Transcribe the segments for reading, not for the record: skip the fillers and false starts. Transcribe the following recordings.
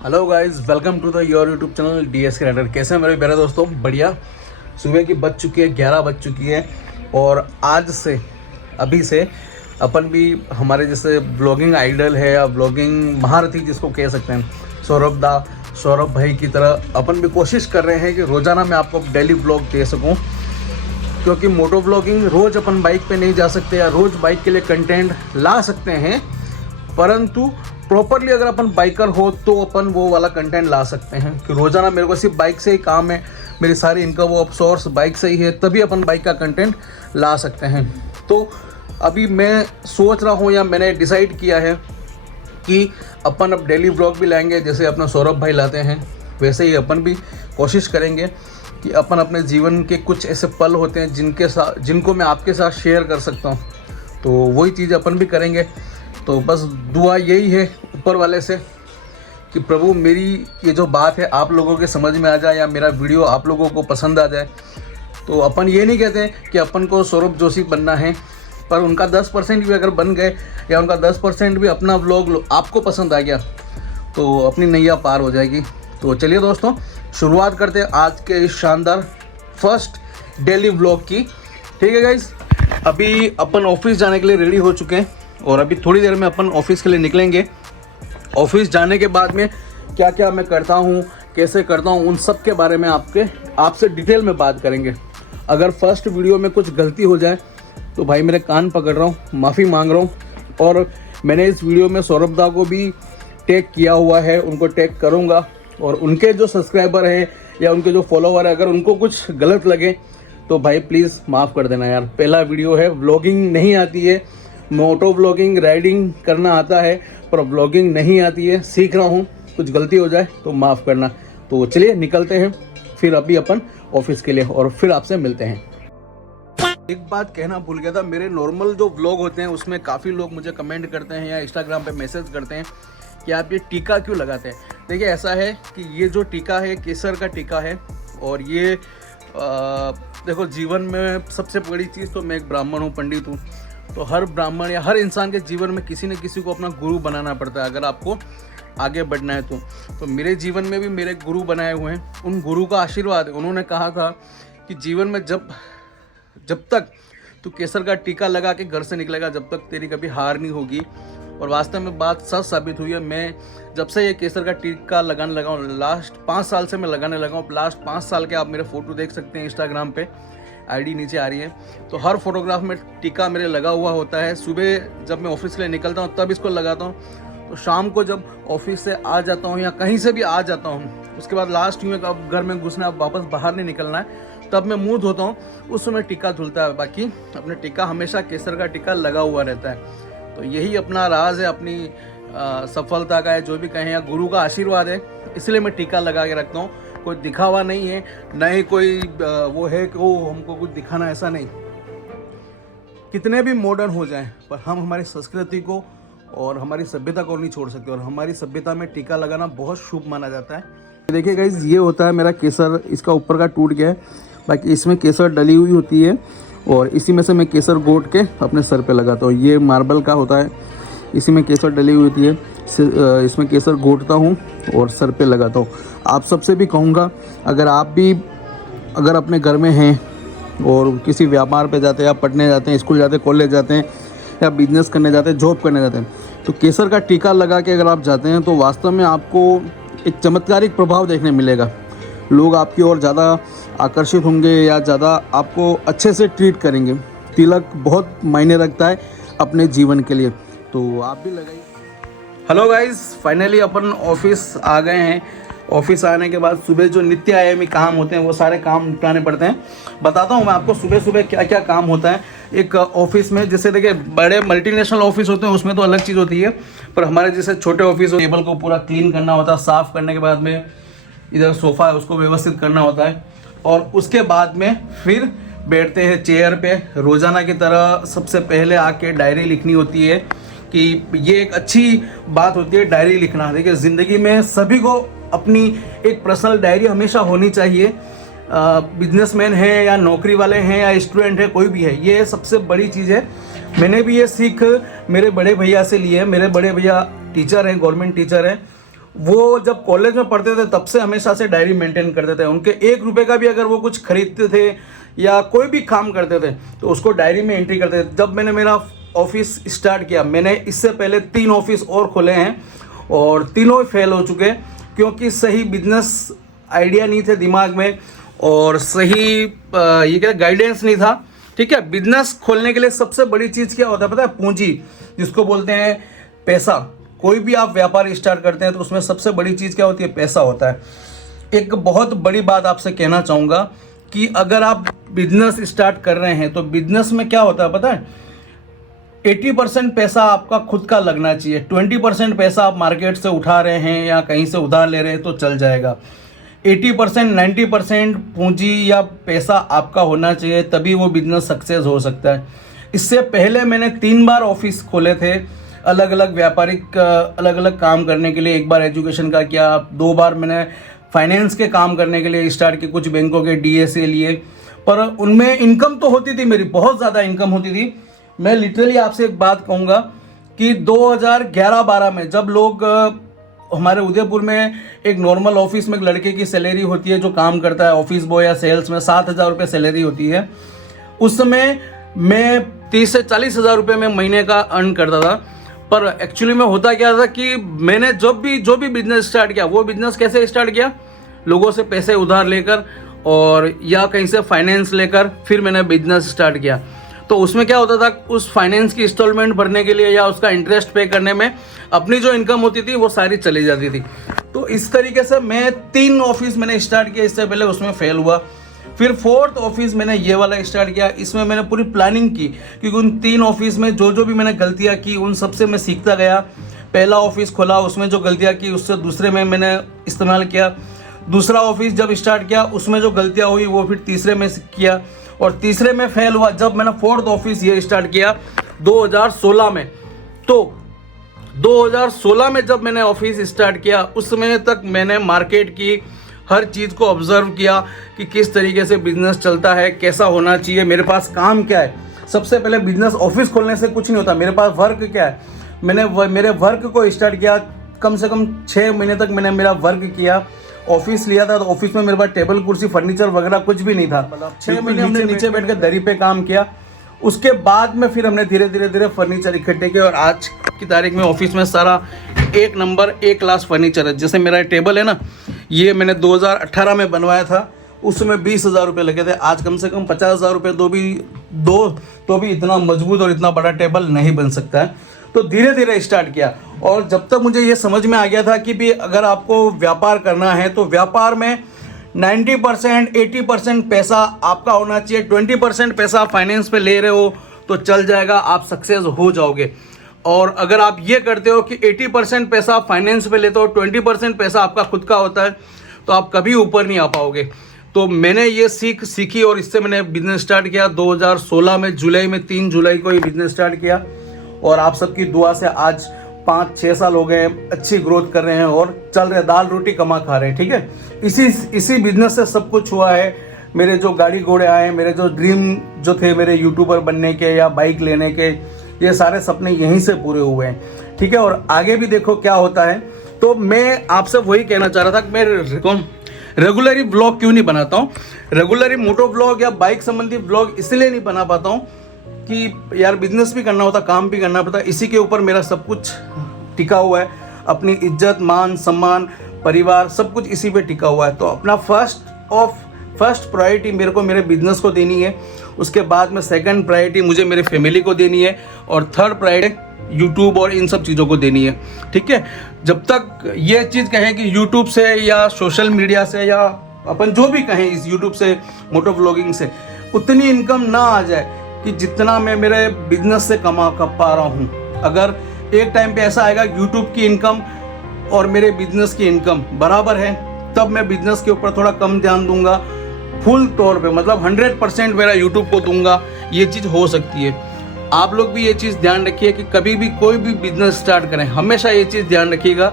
Hello guys, welcome to the your YouTube channel DS creator. कैसे हैं मेरे प्यारे दोस्तों? बढ़िया। सुबह की बज चुकी है 11 बज चुकी है और आज से अभी से अपन भी हमारे जैसे ब्लॉगिंग आइडल है या ब्लॉगिंग महारथी जिसको कह सकते हैं सौरभ भाई की तरह अपन भी कोशिश कर रहे हैं कि रोज़ाना मैं आपको डेली ब्लॉग दे सकूं, क्योंकि मोटो ब्लॉगिंग रोज़ अपन बाइक पे नहीं जा सकते या रोज़ बाइक के लिए कंटेंट ला सकते हैं, परंतु प्रॉपरली अगर अपन बाइकर हो तो अपन वो वाला कंटेंट ला सकते हैं कि रोज़ाना मेरे को सिर्फ बाइक से ही काम है, मेरी सारी इनकम ऑफ सोर्स बाइक से ही है, तभी अपन बाइक का कंटेंट ला सकते हैं। तो अभी मैं सोच रहा हूँ या मैंने डिसाइड किया है कि अपन अब डेली व्लॉग भी लाएंगे, जैसे अपना सौरभ भाई लाते हैं वैसे ही अपन भी कोशिश करेंगे कि अपन अपने जीवन के कुछ ऐसे पल होते हैं जिनको मैं आपके साथ शेयर कर सकता हूँ, तो वही चीज़ अपन भी करेंगे। तो बस दुआ यही है ऊपर वाले से कि प्रभु मेरी ये जो बात है आप लोगों के समझ में आ जाए या मेरा वीडियो आप लोगों को पसंद आ जाए। तो अपन ये नहीं कहते कि अपन को सौरभ जोशी बनना है, पर उनका 10% भी अगर बन गए या उनका 10% भी अपना व्लॉग आपको पसंद आ गया तो अपनी नैया पार हो जाएगी। तो चलिए दोस्तों, शुरुआत करते हैं आज के इस शानदार फर्स्ट डेली व्लॉग की। ठीक है गाइज, अभी अपन ऑफिस जाने के लिए रेडी हो चुके हैं और अभी थोड़ी देर में अपन ऑफिस के लिए निकलेंगे। ऑफिस जाने के बाद में क्या क्या मैं करता हूँ, कैसे करता हूँ, उन सब के बारे में आपसे डिटेल में बात करेंगे। अगर फर्स्ट वीडियो में कुछ गलती हो जाए तो भाई मेरे कान पकड़ रहा हूँ, माफ़ी मांग रहा हूँ। और मैंने इस वीडियो में सौरभ दा को भी टैग किया हुआ है, उनको टैग करूँगा और उनके जो सब्सक्राइबर हैं या उनके जो फॉलोवर है, अगर उनको कुछ गलत लगे तो भाई प्लीज़ माफ़ कर देना यार। पहला वीडियो है, व्लॉगिंग नहीं आती है, मोटो व्लॉगिंग राइडिंग करना आता है पर व्लॉगिंग नहीं आती है, सीख रहा हूँ, कुछ गलती हो जाए तो माफ़ करना। तो चलिए निकलते हैं फिर अभी अपन ऑफिस के लिए और फिर आपसे मिलते हैं। एक बात कहना भूल गया था, मेरे नॉर्मल जो व्लॉग होते हैं उसमें काफ़ी लोग मुझे कमेंट करते हैं या इंस्टाग्राम पे मैसेज करते हैं कि आप ये टीका क्यों लगाते हैं। देखिए ऐसा है कि ये जो टीका है केसर का टीका है और ये देखो जीवन में सबसे बड़ी चीज़, तो मैं एक ब्राह्मण हूँ, पंडित हूँ, तो हर ब्राह्मण या हर इंसान के जीवन में किसी न किसी को अपना गुरु बनाना पड़ता है अगर आपको आगे बढ़ना है तो मेरे जीवन में भी मेरे गुरु बनाए हुए हैं, उन गुरु का आशीर्वाद है। उन्होंने कहा था कि जीवन में जब तक तू केसर का टीका लगा के घर से निकलेगा जब तक तेरी कभी हार नहीं होगी। और वास्तव में बात सच साबित हुई है। मैं जब से ये केसर का टीका लगाने लगा हूँ, लास्ट 5 साल से मैं लगाने लगा हूँ। लास्ट 5 साल के आप मेरे फ़ोटो देख सकते हैं इंस्टाग्राम पे, आईडी नीचे आ रही है, तो हर फोटोग्राफ में टीका मेरे लगा हुआ होता है। सुबह जब मैं ऑफिस के लिए निकलता हूँ तब इसको लगाता हूँ, तो शाम को जब ऑफिस से आ जाता हूँ या कहीं से भी आ जाता हूँ उसके बाद लास्ट में अब घर में घुसना, अब वापस बाहर नहीं निकलना है, तब मैं मुँह धोता हूँ, उस समय टीका धुलता है। बाकी अपने टीका हमेशा केसर का टीका लगा हुआ रहता है। तो यही अपना राज है, अपनी सफलता का है, जो भी कहें, या गुरु का आशीर्वाद है, इसलिए मैं टीका लगा के रखता हूँ। कोई दिखावा नहीं है, न ही कोई वो है कि वो हमको कुछ दिखाना, ऐसा नहीं। कितने भी मॉडर्न हो जाएं पर हम हमारी संस्कृति को और हमारी सभ्यता को नहीं छोड़ सकते, और हमारी सभ्यता में टीका लगाना बहुत शुभ माना जाता है। देखिए गाइस, ये होता है मेरा केसर, इसका ऊपर का टूट गया है, बाकी इसमें केसर डली हुई होती है और इसी में से मैं केसर गोट के अपने सर पे लगाता हूँ। ये मार्बल का होता है, इसी में केसर डली हुई होती है, इसमें केसर घोटता हूँ और सर पे लगाता हूँ। आप सबसे भी कहूँगा, अगर आप भी अगर अपने घर में हैं और किसी व्यापार पे जाते हैं या पढ़ने जाते हैं, स्कूल जाते हैं, कॉलेज जाते हैं या बिजनेस करने जाते हैं, जॉब करने जाते हैं, तो केसर का टीका लगा के अगर आप जाते हैं तो वास्तव में आपको एक चमत्कारिक प्रभाव देखने मिलेगा। लोग आपकी ओर ज़्यादा आकर्षित होंगे या ज़्यादा आपको अच्छे से ट्रीट करेंगे। तिलक बहुत मायने रखता है अपने जीवन के लिए, तो आप भी लगाइए। हेलो गाइस, फाइनली अपन ऑफिस आ गए हैं। ऑफिस आने के बाद सुबह जो नित्य आयामी काम होते हैं वो सारे काम निपटाने पड़ते हैं। बताता हूँ मैं आपको सुबह सुबह क्या क्या काम होता है एक ऑफिस में। जैसे देखिए, बड़े मल्टीनेशनल ऑफिस होते हैं उसमें तो अलग चीज़ होती है, पर हमारे जैसे छोटे ऑफिस, टेबल को पूरा क्लीन करना होता है, साफ़ करने के बाद में इधर सोफ़ा है उसको व्यवस्थित करना होता है, और उसके बाद में फिर बैठते हैं चेयर पे। रोज़ाना की तरह सबसे पहले आके डायरी लिखनी होती है कि ये एक अच्छी बात होती है डायरी लिखना। देखिए ज़िंदगी में सभी को अपनी एक पर्सनल डायरी हमेशा होनी चाहिए। बिजनेसमैन है या नौकरी वाले हैं या स्टूडेंट है, कोई भी है, ये सबसे बड़ी चीज़ है। मैंने भी ये सीख मेरे बड़े भैया से ली है। मेरे बड़े भैया टीचर हैं, गवर्नमेंट टीचर हैं, वो जब कॉलेज में पढ़ते थे तब से हमेशा से डायरी मेंटेन करते थे। उनके 1 रुपये का भी अगर वो कुछ खरीदते थे या कोई भी काम करते थे तो उसको डायरी में एंट्री करते थे। जब मैंने मेरा ऑफिस स्टार्ट किया, मैंने इससे पहले 3 ऑफिस और खोले हैं और तीनों फेल हो चुके क्योंकि सही बिजनेस आइडिया नहीं थे दिमाग में और सही ये क्या गाइडेंस नहीं था। ठीक है, बिजनेस खोलने के लिए सबसे बड़ी चीज़ क्या होता है पता है? पूंजी, जिसको बोलते हैं पैसा। कोई भी आप व्यापार स्टार्ट करते हैं तो उसमें सबसे बड़ी चीज़ क्या होती है? पैसा होता है। एक बहुत बड़ी बात आपसे कहना चाहूँगा कि अगर आप बिजनेस स्टार्ट कर रहे हैं तो बिजनेस में क्या होता है पता है? 80% पैसा आपका खुद का लगना चाहिए, 20% पैसा आप मार्केट से उठा रहे हैं या कहीं से उधार ले रहे हैं तो चल जाएगा। 80% 90% पूंजी या पैसा आपका होना चाहिए, तभी वो बिजनेस सक्सेस हो सकता है। इससे पहले मैंने 3 बार ऑफिस खोले थे, अलग अलग व्यापारिक अलग अलग काम करने के लिए। एक बार एजुकेशन का किया, 2 बार मैंने फाइनेंस के काम करने के लिए स्टार्ट किए, कुछ बैंकों के DSA लिए, पर उनमें इनकम तो होती थी मेरी, बहुत ज़्यादा इनकम होती थी। मैं लिटरली आपसे एक बात कहूँगा कि 2011-12 में जब लोग हमारे उदयपुर में एक नॉर्मल ऑफिस में एक लड़के की सैलरी होती है जो काम करता है ऑफिस बॉय या सेल्स में, 7,000 रुपये सैलरी होती है। उस समय मैं 30 से 40 हज़ार रुपये में महीने का अर्न करता था। पर एक्चुअली में होता क्या था कि मैंने जो भी बिजनेस स्टार्ट किया, वो बिजनेस कैसे स्टार्ट किया? लोगों से पैसे उधार लेकर और या कहीं से फाइनेंस लेकर फिर मैंने बिजनेस स्टार्ट किया। तो उसमें क्या होता था, उस फाइनेंस की इंस्टॉलमेंट भरने के लिए या उसका इंटरेस्ट पे करने में अपनी जो इनकम होती थी वो सारी चली जाती थी। तो इस तरीके से मैं 3 ऑफिस मैंने स्टार्ट किया, इससे पहले उसमें फेल हुआ। फिर 4th ऑफिस मैंने ये वाला स्टार्ट किया, इसमें मैंने पूरी प्लानिंग की क्योंकि उन 3 ऑफिस में जो भी मैंने गलतियाँ की उन सबसे मैं सीखता गया। पहला ऑफिस खोला, उसमें जो गलतियाँ की उससे दूसरे में मैंने इस्तेमाल किया। दूसरा ऑफिस जब स्टार्ट किया उसमें जो गलतियाँ हुई वो फिर तीसरे में किया और तीसरे में फेल हुआ। जब मैंने 4th ऑफिस ये स्टार्ट किया 2016 में, तो 2016 में जब मैंने ऑफिस स्टार्ट किया उस समय तक मैंने मार्केट की हर चीज़ को ऑब्जर्व किया कि किस तरीके से बिजनेस चलता है, कैसा होना चाहिए, मेरे पास काम क्या है। सबसे पहले बिजनेस ऑफिस खोलने से कुछ नहीं होता, मेरे पास वर्क क्या है। मैंने मेरे वर्क को स्टार्ट किया, कम से कम 6 महीने तक मैंने मेरा वर्क किया। ऑफिस लिया था तो ऑफिस में मेरे पास टेबल कुर्सी फर्नीचर वगैरह कुछ भी नहीं था। 6 महीने हमने नीचे बैठ कर दरी पे काम किया। उसके बाद में फिर हमने धीरे धीरे फर्नीचर इकट्ठे किए और आज की तारीख में ऑफिस में सारा 1 नंबर A क्लास फर्नीचर है। जैसे मेरा टेबल है ना, ये मैंने 2018 में बनवाया था, उस समय 20,000 रुपये लगे थे। आज कम से कम 50,000 रुपये तो भी इतना मजबूत और इतना बड़ा टेबल नहीं बन सकता है। तो धीरे धीरे स्टार्ट किया और जब तक मुझे ये समझ में आ गया था कि भी अगर आपको व्यापार करना है तो व्यापार में 90% 80% पैसा आपका होना चाहिए, 20% पैसा फाइनेंस पे ले रहे हो तो चल जाएगा, आप सक्सेस हो जाओगे। और अगर आप ये करते हो कि 80% पैसा आप फाइनेंस पे लेते हो, 20% पैसा आपका खुद का होता है, तो आप कभी ऊपर नहीं आ पाओगे। तो मैंने ये सीखी और इससे मैंने बिजनेस स्टार्ट किया 2016 में, जुलाई में 3 जुलाई को ये बिजनेस स्टार्ट किया और आप सबकी दुआ से आज 5-6 साल हो गए, अच्छी ग्रोथ कर रहे हैं और चल रहे, दाल रोटी कमा खा रहे हैं। ठीक है, इसी बिजनेस से सब कुछ हुआ है। मेरे जो गाड़ी घोड़े आए, मेरे जो ड्रीम जो थे मेरे यूट्यूबर बनने के या बाइक लेने के, ये सारे सपने यहीं से पूरे हुए हैं। ठीक है, और आगे भी देखो क्या होता है। तो मैं आपसे वही कहना चाह रहा था कि मैं रेगुलरली ब्लॉग क्यों नहीं बनाता हूँ। रेगुलरली मोटो ब्लॉग या बाइक संबंधी ब्लॉग इसलिए नहीं बना पाता हूँ कि यार बिजनेस भी करना होता, काम भी करना पड़ता, इसी के ऊपर मेरा सब कुछ टिका हुआ है। अपनी इज्जत, मान, सम्मान, परिवार सब कुछ इसी पे टिका हुआ है। तो अपना फर्स्ट प्रायोरिटी मेरे को मेरे बिजनेस को देनी है, उसके बाद में सेकंड प्रायोरिटी मुझे मेरे फैमिली को देनी है और थर्ड प्रायोरिटी यूट्यूब और इन सब चीज़ों को देनी है। ठीक है, जब तक ये चीज़ कहें कि यूट्यूब से या सोशल मीडिया से या अपन जो भी कहें इस यूट्यूब से, मोटो व्लॉगिंग से उतनी इनकम ना आ जाए कि जितना मैं मेरे बिजनेस से कमा पा रहा हूँ। अगर एक टाइम पे ऐसा आएगा यूट्यूब की इनकम और मेरे बिजनेस की इनकम बराबर है, तब मैं बिजनेस के ऊपर थोड़ा कम ध्यान दूंगा, फुल तौर पे मतलब 100% मेरा यूट्यूब को दूंगा। ये चीज़ हो सकती है। आप लोग भी ये चीज़ ध्यान रखिए कि कभी भी कोई भी बिजनेस स्टार्ट करें, हमेशा ये चीज़ ध्यान रखिएगा,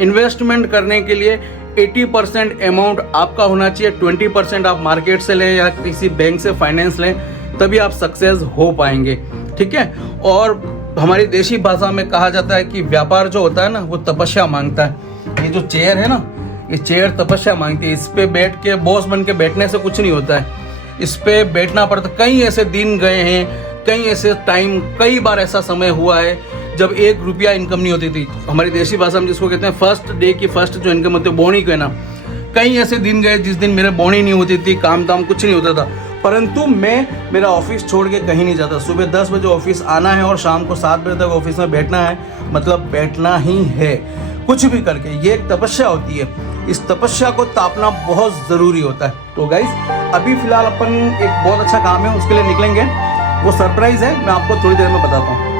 इन्वेस्टमेंट करने के लिए 80% अमाउंट आपका होना चाहिए, 20% आप मार्केट से लें या किसी बैंक से फाइनेंस लें, तभी आप सक्सेस हो पाएंगे। ठीक है, और हमारी देशी भाषा में कहा जाता है कि व्यापार जो होता है ना वो तपस्या मांगता है। ये जो चेयर है ना, ये चेयर तपस्या मांगती है। इस पे बैठ के बॉस बन के बैठने से कुछ नहीं होता है, इस पे बैठना पड़ता। कई ऐसे दिन गए हैं, कई ऐसे टाइम, कई बार ऐसा समय हुआ है जब 1 रुपया इनकम नहीं होती थी। हमारी देसी भाषा में जिसको कहते हैं फर्स्ट डे की फर्स्ट जो इनकम होती है, बोनी कहना। कई ऐसे दिन गए जिस दिन मेरे बोनी नहीं होती थी, काम दाम कुछ नहीं होता था, परंतु मैं मेरा ऑफिस छोड़ के कहीं नहीं जाता। सुबह 10 बजे ऑफिस आना है और शाम को 7 बजे तक ऑफिस में बैठना है, मतलब बैठना ही है कुछ भी करके। ये एक तपस्या होती है, इस तपस्या को तापना बहुत ज़रूरी होता है। तो गाइस अभी फ़िलहाल अपन एक बहुत अच्छा काम है उसके लिए निकलेंगे, वो सरप्राइज़ है, मैं आपको थोड़ी देर में बताता हूँ।